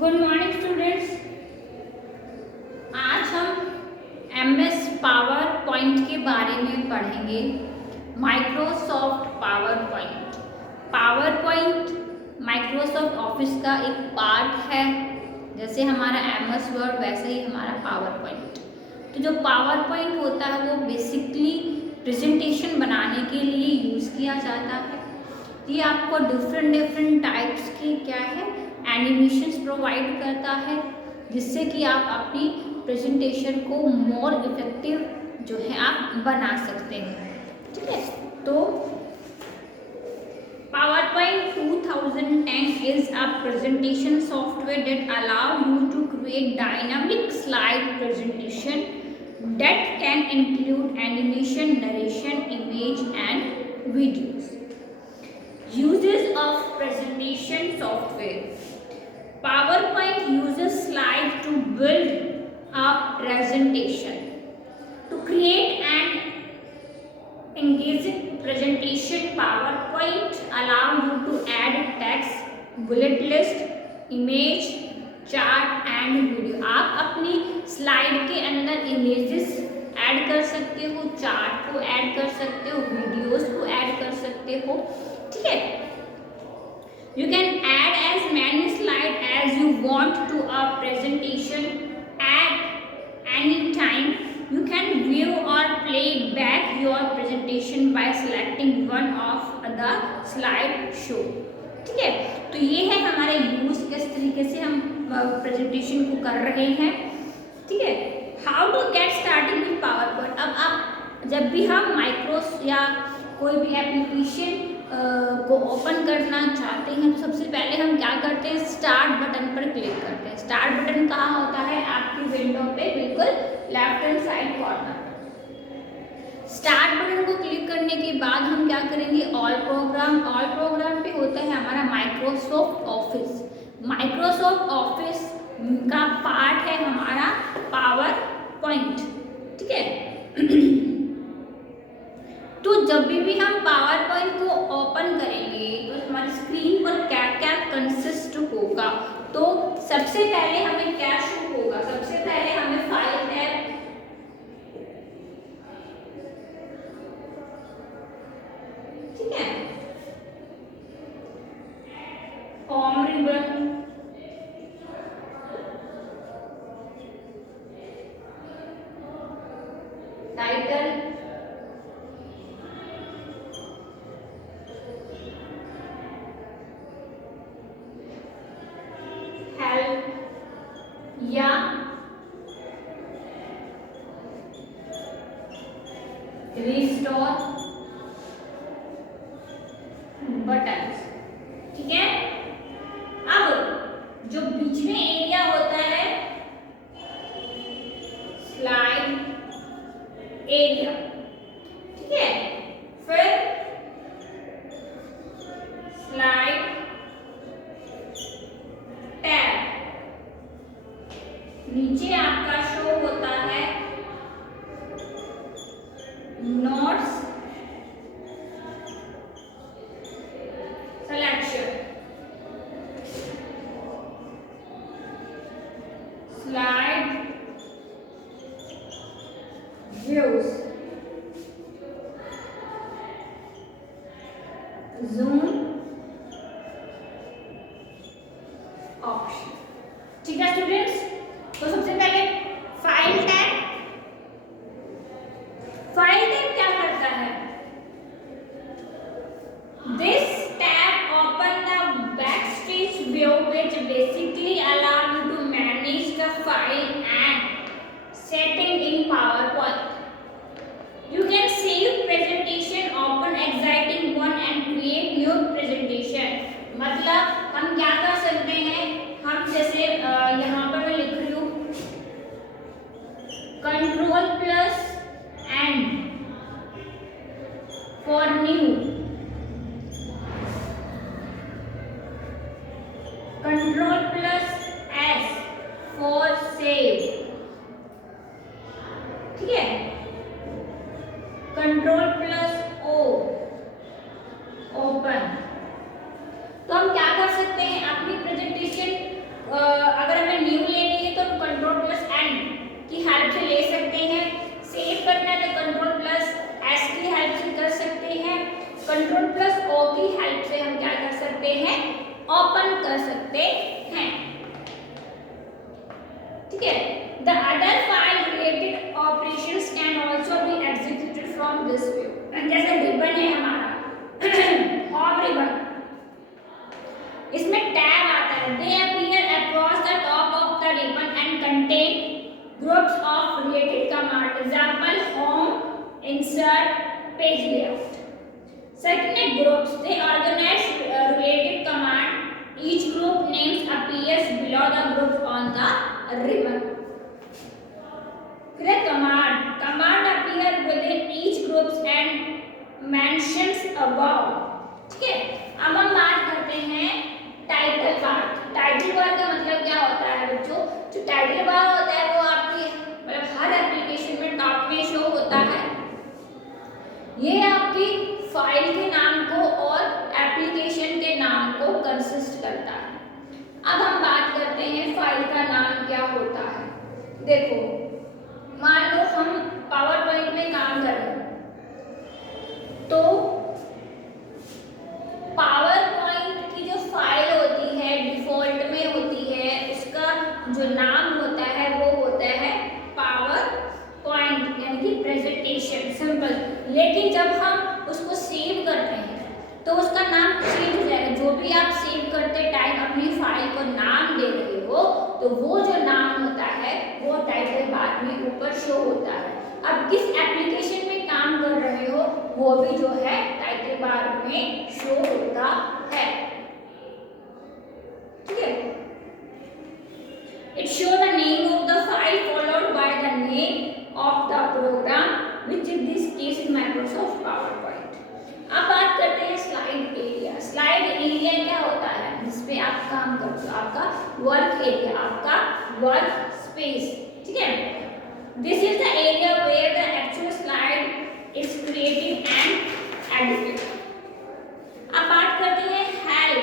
Good morning students. आज हम MS power point के बारे में पढ़ेंगे। Microsoft power point. Power point Microsoft office का एक पार्ट है। जैसे हमारा MS वर्ड वैसे ही हमारा पावर पॉइंट। तो जो पावर पॉइंट होता है वो बेसिकली प्रेजेंटेशन बनाने के लिए यूज़ किया जाता है। ये आपको डिफरेंट टाइप्स के क्या है एनिमेशंस प्रोवाइड करता है, जिससे कि आप अपनी प्रेजेंटेशन को मोर इफेक्टिव जो है आप बना सकते हैं। ठीक है, तो PowerPoint 2010 is a presentation software that allow you to create dynamic slide presentation that can include animation, narration, image and videos. Uses of presentation software. PowerPoint uses slides to build a presentation. To create an engaging presentation, PowerPoint allow you to add text, bullet list, image, chart and video. आप अपनी slide के अंदर images add कर सकते हो, chart को add कर सकते हो, वीडियोस को ऐड कर सकते हो। ठीक है, you can add as many slides as you want to a presentation at any time. You can view or play back your presentation by selecting one of the slide show. ठीक है, तो ये है हमारे यूज, किस तरीके से हम प्रेजेंटेशन को कर रहे हैं। ठीक है, how to get starting with PowerPoint. अब आप जब भी हम माइक्रोस या कोई भी एप्लीकेशन को ओपन करना चाहते हैं तो सबसे पहले हम क्या करते हैं, स्टार्ट बटन पर क्लिक करते हैं। स्टार्ट बटन कहाँ होता है, आपकी विंडो पे बिल्कुल लेफ्ट हैंड साइड कॉर्नर पर। स्टार्ट बटन को क्लिक करने के बाद हम क्या करेंगे, ऑल प्रोग्राम पे होता है हमारा माइक्रोसॉफ्ट ऑफिस। माइक्रोसॉफ्ट ऑफिस का पार्ट है हमारा पावर पॉइंट। ठीक है तो जब भी हम पावर पॉइंट को ओपन करेंगे तो हमारी स्क्रीन पर क्या क्या कंसिस्ट होगा। तो सबसे पहले हमें क्या शो होगा, सबसे पहले हमें फाइल टैब, ठीक है, होम रिबन, टाइटल, या रिस्टोर बटन। ठीक है, अब जो बीच में एरिया होता है स्लाइड एरिया, ठीक है, फिर स्लाइड टैब, नीचे आपका शो होता है notes selection, slide views, zoom option. ठीक है स्टूडेंट्स, तो सबसे पहले फाइल टैब क्या करता है, this tab open the backstage view which basically allow you to manage the file and setting in PowerPoint. You can save presentation, open exciting one and create new presentation. मतलब हम क्या कर सकते हैं, हम जैसे यहाँ पर मैं लिख रही हूँ control plus and for new, control plus S for save, ठीक है, कंट्रोल प्लस ओ ओपन। तो हम क्या कर सकते हैं, अपनी प्रेजेंटेशन दिस व्यू। जैसे रिबन है हमारा होम रिबन, इसमें टैग आता है, दे appear across the top of the ribbon and contain groups of related command, example home, insert, page layout. Second है groups, they organize related command, each group names appears below the group on the ribbon. फिर command appear within each groups and mentions above। ठीक है, अब हम बात करते हैं title bar. Title bar का मतलब क्या होता है बच्चों? जो टाइटल बार होता है वो आपकी मतलब हर एप्लीकेशन में टॉप में शो होता है। ये आपकी फाइल के नाम को और एप्लीकेशन के नाम को कंसिस्ट करता है। अब हम बात करते हैं फाइल का नाम क्या होता है। देखो, मान लो हम पावर पॉइंट में काम कर रहे हैं, तो पावर पॉइंट की जो फाइल होती है डिफॉल्ट में होती है, उसका जो नाम होता है वो होता है पावर पॉइंट यानी कि प्रेजेंटेशन, सिंपल। लेकिन जब हम उसको सेव करते हैं तो उसका नाम चेंज हो जाएगा। जो भी आप सेव करते टाइम अपनी फाइल को नाम दे रहे हो तो वो जो नाम होता है वो टाइटल बार में ऊपर शो होता है। अब किस एप्लीकेशन में काम कर रहे हो वो भी जो है टाइटल बार में शो होता है। ठीक है, it show the name of the file followed by the name of the program which in this case is Microsoft PowerPoint। अब बात करते हैं स्लाइड एरिया। स्लाइड एरिया क्या होता है? जिसपे आप काम करते हो, आपका वर्क एरिया, आपका वर्क स्पेस। ठीक है, this is the area where the actual slide is created and edited. अब बात करते हैं help.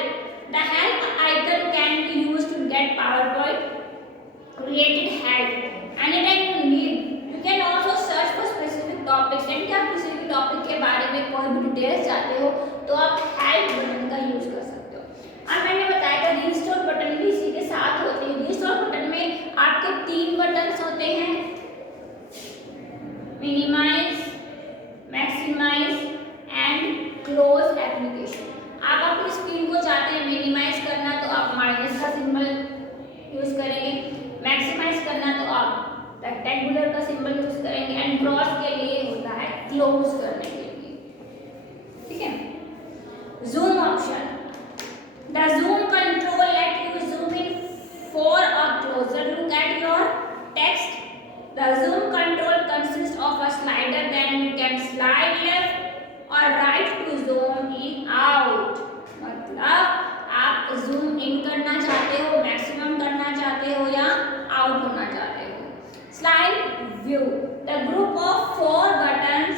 The help icon can be used to get PowerPoint related help anytime you need। You can also search for topics and क्या किसी भी topic के बारे में कोई भी डिटेल्स चाहते हो तो आप हेल्प बटन का यूज कर सकते हो। अब मैंने बताया था रीस्टोर बटन भी इसी के साथ होते हैं। रीस्टोर बटन में आपके 3 बटन्स होते हैं, minimise, maximise and close application. आप अपनी स्क्रीन को चाहते हैं मिनिमाइज करना तो आप माइनस का सिंबल यूज करेंगे, मैक्सिमाइज करना तो आप रेक्टेंगुलर का सिंबल यूज करेंगे एंड क्रॉस के लिए होता है क्लोज करने के लिए। ठीक है, zoom option. The zoom control let you zoom in for a closer look at your text. The zoom control consist of a slider then you can slide left और right to zoom in out. मतलब आप zoom in करना चाहते हो, maximum करना चाहते हो या आउट होना चाहते हो। Slide view, the group of 4 buttons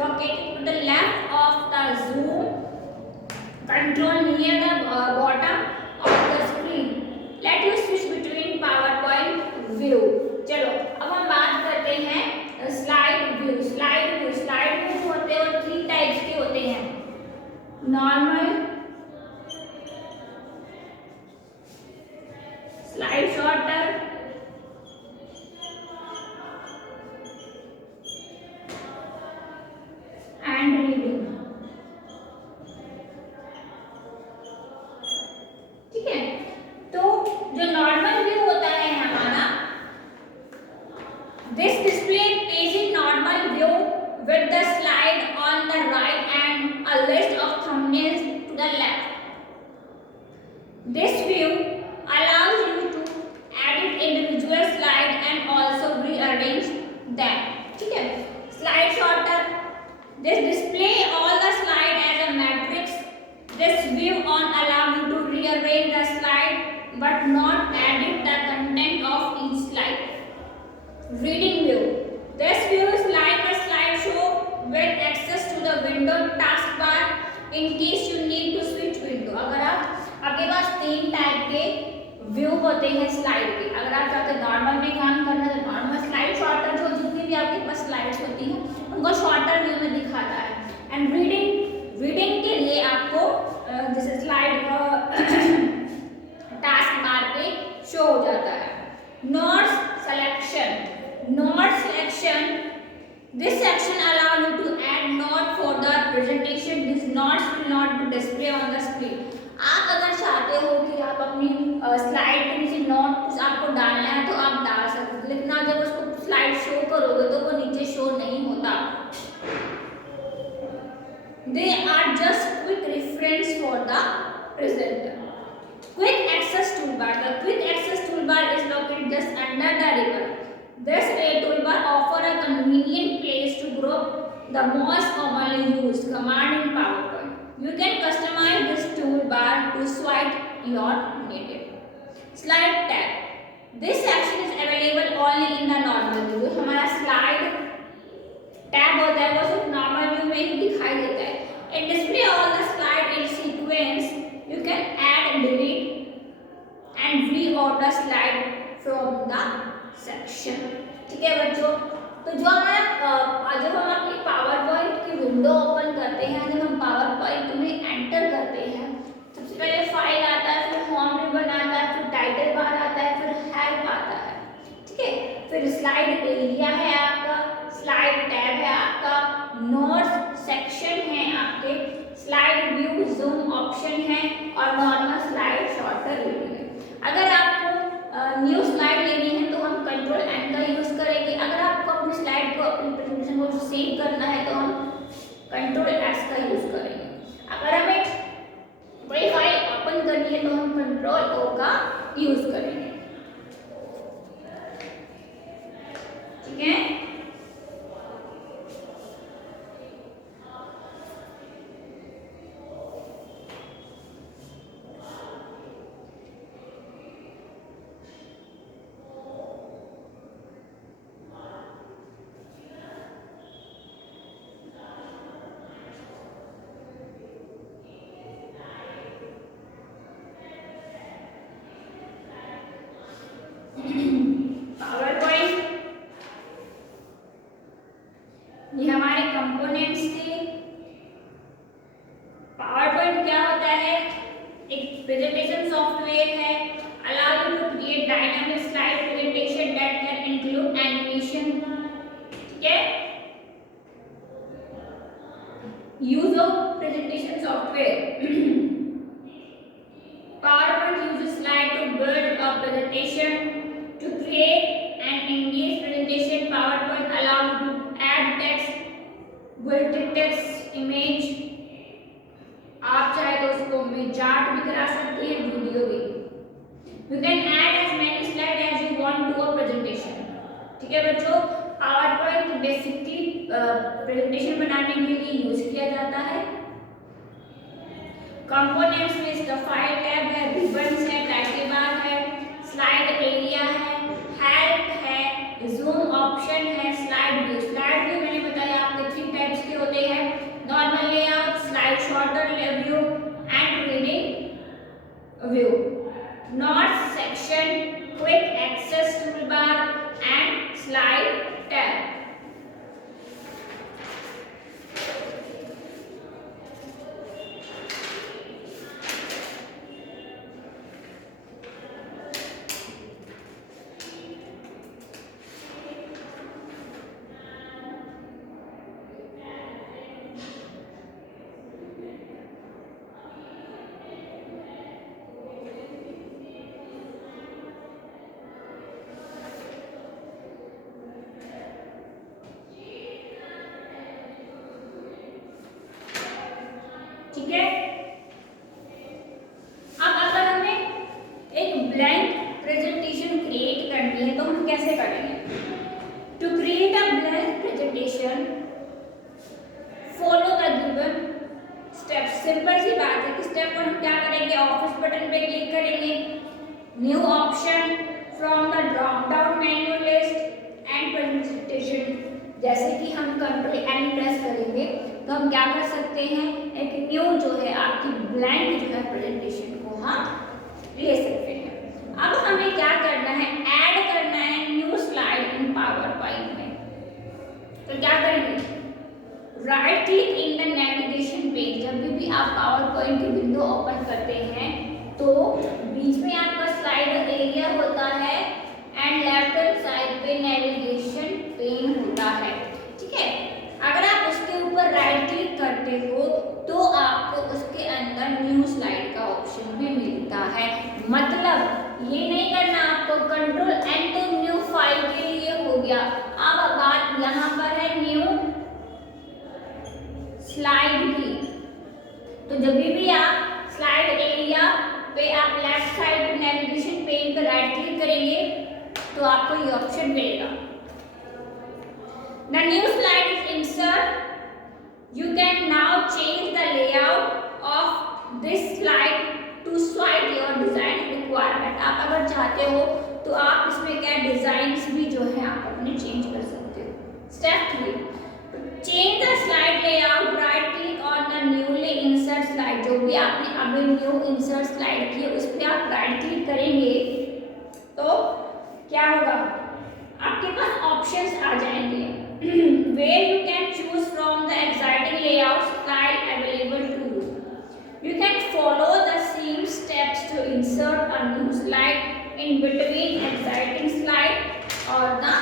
located to the left of the zoom control near the bottom of the screen let you switch between PowerPoint view। चलो अब हम बात करते हैं स्लाइड व्यू। स्लाइड व्यू होते हैं और 3 टाइप्स के होते हैं, normal, slide sorter and reading. ठीक है, तो जो नॉर्मल व्यू होता है हमारा, this display page in normal view with the slide on the right and a list of thumbnails to the left. This view allows you to edit individual slide and also rearrange them। ठीक है, slide shorter, this display all the slide as a matrix। This view on allow you to rearrange the slide but not edit the content of each slide। Reading view, this view is like a slideshow with access to the window taskbar in case you need to switch window। अगर आपके पास 3 type के view होते हैं slide के। अगर आप चाहते हैं नॉर्मल में काम करना तो नॉर्मल, स्लाइड शॉर्टर जो जितनी भी आपके पास स्लाइड्स होती हैं उनको शॉर्टर व्यू में दिखाता है। एंड रीडिंग के लिए आपको जैसे स्लाइड टास्क बार पे शो हो जाता है। Notes selection, this section allow you to add slide के नीचे नोट कुछ आपको डालना है तो आप डाल सकते हो, लेकिन आप जब उसको स्लाइड शो करोगे तो वो नीचे शो नहीं होता। They are just quick reference for the presenter. Quick access toolbar. The quick access toolbar is located just under the ribbon. This toolbar offer a convenient place to group the most commonly used command in PowerPoint. You can customize this toolbar to suit your needs. Slide tab. This section is available only in the normal view. हमारा slide tab होता है वो सिर्फ normal view में ही दिखाई देता है। It display all the slide in sequence. You can add, delete and reorder slide from the section. ठीक है बच्चों, तो जो हमारा जब हम अपनी पावर पॉइंट की विंडो ओपन करते हैं, जब हम पावर पॉइंट में एंटर करते हैं, सबसे पहले फाइल आता है, फिर होम रिबन आता है, फिर टाइटल बार आता है, फिर हेल्प आता है। ठीक है, फिर स्लाइड एरिया है आपका, स्लाइड टैब है आपका, नोट्स सेक्शन है आपके, स्लाइड व्यू जूम ऑप्शन है और नॉर्मल स्लाइड शॉर्टर रीडिंग है। अगर आपको न्यू स्लाइड लेनी है तो हम कंट्रोल एन का यूज करेंगे। अगर आपको अपनी स्लाइड को अपनी प्रेजेंटेशन को सेव करना है तो हम कंट्रोल एस का यूज करेंगे। अगर हमें कोई फाइल ओपन करनी है तो हम कंट्रोल ओ का यूज करेंगे। ठीक है, ये हमारे कंपोनेंट्स थे। पावर पॉइंट क्या होता है? एक प्रेजेंटेशन सॉफ्टवेयर है, allow you to create dynamic slide presentation that can include animation. ठीक है, use of presentation software. PowerPoint uses slide to build a presentation. To create and engage presentation, PowerPoint allows you to add text, built text, image. आप चाहे तो उसको में chart भी करा सकते हैं, वीडियो भी। You can add as many slides as you want to a presentation. ठीक है बच्चों, PowerPoint बेसिकली प्रेजेंटेशन बनाने के लिए यूज किया जाता है। कंपोनेंट्स में इसका फाइल टैब है, रिबन्स है, टाइटल बार है, स्लाइड एरिया है, हेल्प है, जूम ऑप्शन है, स्लाइड व्यू। स्लाइड व्यू मैंने बताया आपके 3 टाइप्स के होते हैं, normal layout, slide sorter view and reading view. Notes section, quick access toolbar and slide tab. ठीक है, अब अगर हमें एक ब्लैंक प्रेजेंटेशन क्रिएट करनी है तो हम कैसे करेंगे? To create a blank presentation follow the given step. Simple सी बात है कि स्टेप 1 हम क्या करेंगे? ऑफिस बटन पे क्लिक करेंगे, new option from the drop down menu list and presentation. जैसे कि हम कंट्रोल एन प्रेस करेंगे तो हम क्या कर सकते हैं? एक न्यू जो है आपकी ब्लैंक जो है प्रेजेंटेशन को हम ले सकते हैं। अब हमें क्या करना है? ऐड करना है new slide in power point में। तो क्या करेंगे? Right click in the navigation page. जब भी आप पावर पॉइंट की विंडो ओपन करते हैं तो बीच में आपका स्लाइड एरिया होता है एंड लेफ्ट हैंड साइड पे नेविगेशन पेन होता है। ठीक है, अगर आप उसके ऊपर राइट क्लिक करते हो तो आपको उसके अंदर न्यू स्लाइड का ऑप्शन भी मिलता है। मतलब ये नहीं करना आपको, कंट्रोल एन तो न्यू फाइल के लिए हो गया। अब बात यहाँ पर है न्यू स्लाइड की। तो जब भी आप स्लाइड एरिया पे आप लेफ्ट साइड पे नेविगेशन पेन पर राइट क्लिक करेंगे तो आपको ये ऑप्शन मिलेगा। The new slide is insert. You can now change the layout of this slide to suit your design requirement. आप अगर चाहते हो तो आप इसमें क्या डिजाइन्स भी जो है आप अपने चेंज कर सकते हो। Step 3, change the slide layout, right click on the newly insert slide. जो भी आपने अभी न्यू इंसर्ट स्लाइड की है उस पर आप राइट क्लिक करेंगे तो क्या होगा, आपके पास ऑप्शंस आ जाएंगे where you can choose from the exciting layout style available to you. You can follow the same steps to insert a new slide in between exciting slide और ना।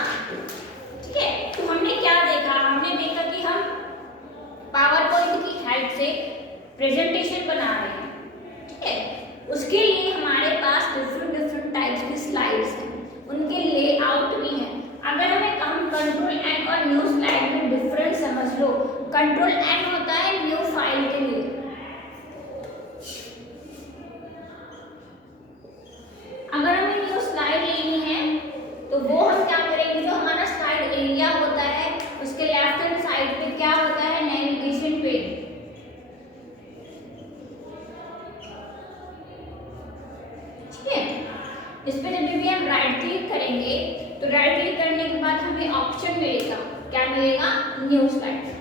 ठीक है, तो हमने क्या देखा, हमने देखा कि हम पावर पॉइंट की हेल्प से प्रेजेंटेशन बना रहे हैं। ठीक है, उसके लिए हमारे पास डिफरेंट टाइप्स की स्लाइड्स हैं, उनके लेआउट भी हैं। अगर हमें कंट्रोल एन और न्यू स्लाइड में डिफरेंस समझ लो, कंट्रोल एन होता है न्यू फाइल के लिए, अगर हमें न्यू स्लाइड लेनी है तो वो हम क्या करेंगे, जो हमारा स्लाइड एरिया होता है उसके लेफ्ट हैंड साइड पे क्या होता है, नेविगेशन पेन। ठीक है, इस पे जब भी हम राइट क्लिक करेंगे तो राइट क्लिक करने के बाद हमें ऑप्शन मिलेगा, क्या मिलेगा, न्यू स्लाइड।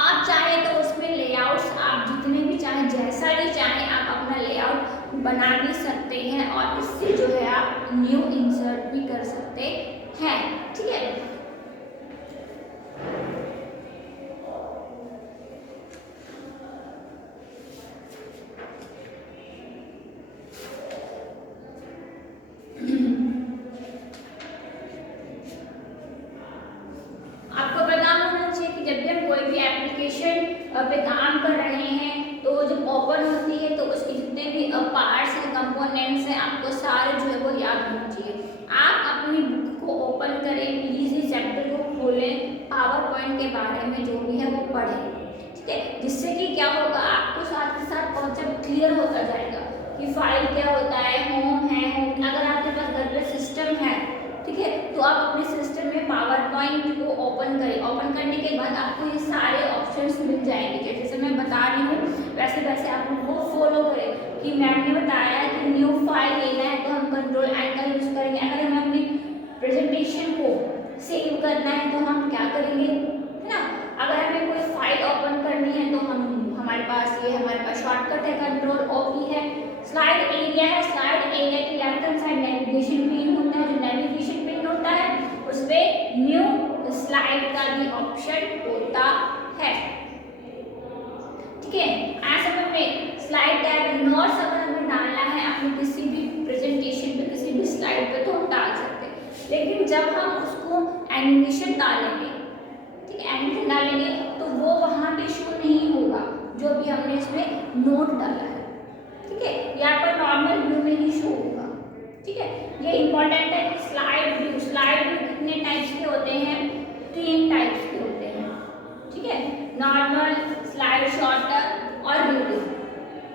आप चाहे तो उसमें लेआउट्स आप जितने भी चाहे, जैसा भी चाहे आप अपना लेआउट बना भी सकते हैं और इससे जो है आप न्यू इंसर्ट भी कर सकते हैं। ठीक है, पे काम कर रहे हैं तो जब ओपन होती है तो उसके जितने भी पार्ट्स हैं, कंपोनेंट्स हैं, आपको सारे जो है वो याद होने चाहिए। आप अपनी बुक को ओपन करें, प्लीज इस चैप्टर को खोलें, पावर पॉइंट के बारे में जो भी है वो पढ़ें। ठीक है, जिससे कि क्या होगा, आपको साथ के साथ कॉन्सेप्ट क्लियर होता जाएगा कि फाइल क्या होता है, होम है, होम अगर आपके पास घर पे सिस्टम है, ठीक है, तो आप अपने सिस्टम में पावर पॉइंट को ओपन करें। ओपन करने के बाद आपको ये सारे ऑप्शंस मिल जाएंगे, जैसे मैं बता रही हूँ वैसे वैसे आप उनको फॉलो करें। कि मैम ने बताया कि न्यू फाइल लेना है तो हम कंट्रोल एन का यूज करेंगे। अगर हमें अपनी प्रेजेंटेशन को सेव करना है तो हम क्या करेंगे, है ना। अगर हमें कोई फाइल ओपन करनी है तो हमारे पास शॉर्टकट है, कंट्रोल ओ की है। स्लाइड एरिया है, स्लाइड एरिया की left hand side navigation pin होता है, जो नेविगेशन पिन होता है उसमें न्यू स्लाइड का भी ऑप्शन होता है। ठीक है, ऐसे में स्लाइड टैब नोट्स अगर हमें डालना है अपनी किसी भी प्रेजेंटेशन पे, किसी भी स्लाइड पे तो हम डाल सकते हैं। लेकिन जब हम उसको एनिमेशन डालेंगे, ठीक है, एनिमेशन डालेंगे तो वो वहाँ पे शो नहीं होगा जो भी हमने इसमें नोट डाला है। ठीक है, यहाँ पर नॉर्मल व्यू में ही शो होगा। ठीक है, ये इंपॉर्टेंट है कि स्लाइड व्यू कितने टाइप्स के होते हैं, 3 टाइप्स के होते हैं। ठीक है, नॉर्मल, स्लाइड शॉर्टर और रिव्यू।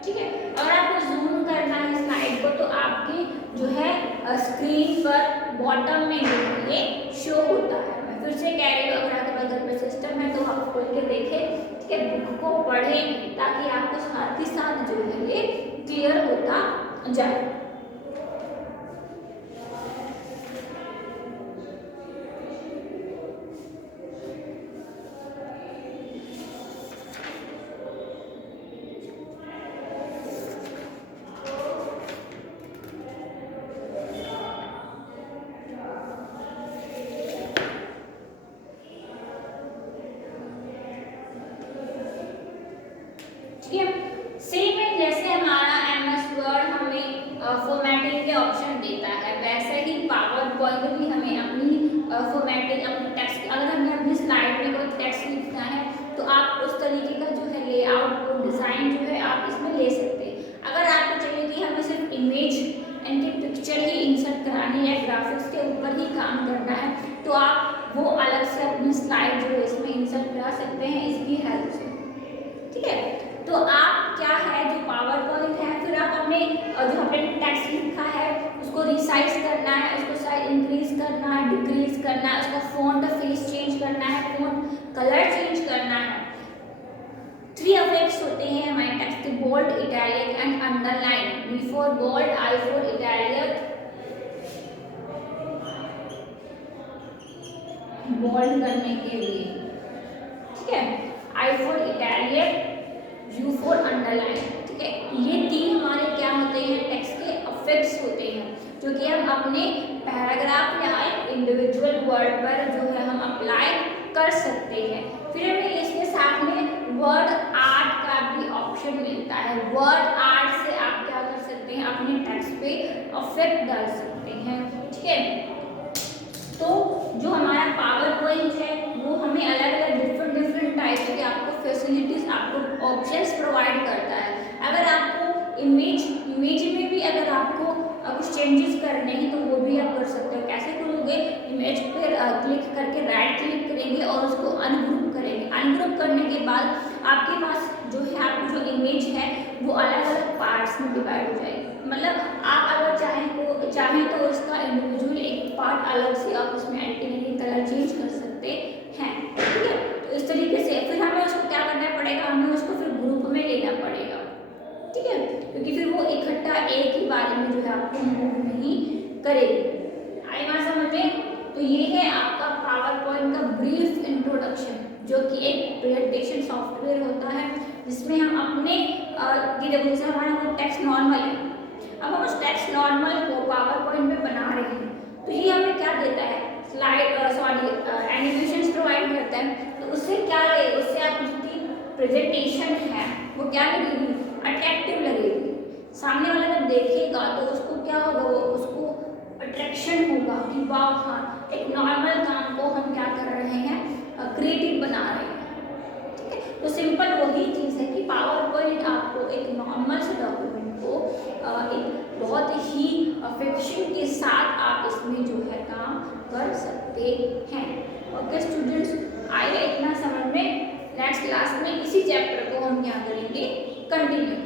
ठीक है, अगर आपको जूम करना है स्लाइड को तो आपकी जो है स्क्रीन पर बॉटम में ये शो होता है। मैं फिर से कह रही हूँ, अगर आपके पास घर में सिस्टम है तो आप खोल के देखें, ठीक है, बुक को पढ़ें ताकि आपको साथ ही साथ जो है ये क्लियर होता जाए। सेम है, जैसे हमारा एमएस वर्ड हमें फॉर्मेटिंग के ऑप्शन देता है, वैसे ही पावर पॉइंट भी हमें अपनी फॉर्मेटिंग, अपनी टेक्स्ट, अगर हमें अपनी स्लाइड में कोई टेक्स्ट लिखना है तो आप उस तरीके का जो है लेआउट और डिज़ाइन जो है आप इसमें ले सकते हैं। अगर आपको चाहिए कि हमें सिर्फ इमेज इनकी पिक्चर ही बनानी है, ग्राफिक्स के ऊपर ही काम करना है, तो आप वो अलग से अपनी स्लाइड जो है इसमें इंसर्ट करा सकते हैं इसकी हेल्प से। ठीक है, तो आप क्या है जो पावर पॉइंट है, फिर आप अपने जो आपने टेक्स्ट लिखा है उसको रिसाइज करना है, उसको साइज इंक्रीज करना है, डिक्रीज करना है, उसका फॉन्ट फेस चेंज करना है, फॉन्ट कलर चेंज करना है। 3 इफेक्ट्स होते हैं हमारे टेक्स्ट के, bold, italic and underline. B for bold, I for italic, bold करने के लिए, ठीक है, I for italic, U for underline. ठीक है, ये 3 हमारे क्या होते हैं, टेक्स्ट के इफेक्ट्स होते हैं जो कि हम अपने पैराग्राफ या एक इंडिविजुअल वर्ड पर जो है हम अप्लाई कर सकते हैं। फिर हमें इसके साथ में वर्ड आर्ट का भी ऑप्शन मिलता है। वर्ड आर्ट से आप क्या कर सकते हैं, अपने टेक्स्ट पे इफेक्ट डाल सकते हैं। ठीक है, तो जो हमारा पावर पॉइंट है वो हमें अलग अलग डिफरेंट टाइप्स के आपको फैसिलिटीज, आपको ऑप्शंस प्रोवाइड करता है। अगर आपको इमेज में भी अगर आपको कुछ चेंजेस करने हैं तो वो भी आप कर सकते हो। कैसे करोगे, इमेज पर क्लिक करके राइट क्लिक करेंगे और उसको अनग्रुप करेंगे। अनग्रुप करने के बाद आपके पास जो है आपकी जो इमेज है वो अलग अलग पार्ट्स में डिवाइड हो जाएगी। मतलब आप अगर चाहें तो उसका इंडिविजुअल एक पार्ट अलग से आप उसमें एडिटिंग कलर चेंज कर सकते हैं। ठीक है, तो इस तरीके से फिर हमें उसको क्या करना पड़ेगा, हमें उसको फिर ग्रुप में लेना पड़ेगा। ठीक है, क्योंकि फिर वो इकट्ठा एक ही बारे में जो है आपको मूव नहीं करेगी। आई बात समझ में? तो ये है आपका पावर पॉइंट का ब्रीफ इंट्रोडक्शन, जो कि एक प्रेजेंटेशन सॉफ्टवेयर होता है जिसमें हम अपने जैसे हमारा वो टेक्स्ट नॉर्मल है, अब हम उस टेक्स्ट नॉर्मल को पावर पॉइंट में बना रहे हैं, तो ये हमें क्या देता है, एनिमेशन प्रोवाइड करता है। तो उससे क्या लगेगा, उससे आप जितनी प्रेजेंटेशन है वो क्या लगेगी, अट्रैक्टिव लगेगी। सामने वाला जब देखेगा तो उसको क्या होगा, उसको अट्रैक्शन होगा कि वाह, हाँ एक नॉर्मल काम को हम क्या कर रहे हैं, क्रिएटिव बना रहे हैं। ठीक है, तो सिंपल वही चीज़ है कि पावर पॉइंट आपको एक नॉर्मल से डॉक्यूमेंट को एक बहुत ही अफेक्शन के साथ आप इसमें जो है काम कर सकते हैं। ओके स्टूडेंट्स, आएगा इतना समझ में। नेक्स्ट क्लास में इसी चैप्टर को हम क्या करेंगे, कंटिन्यू।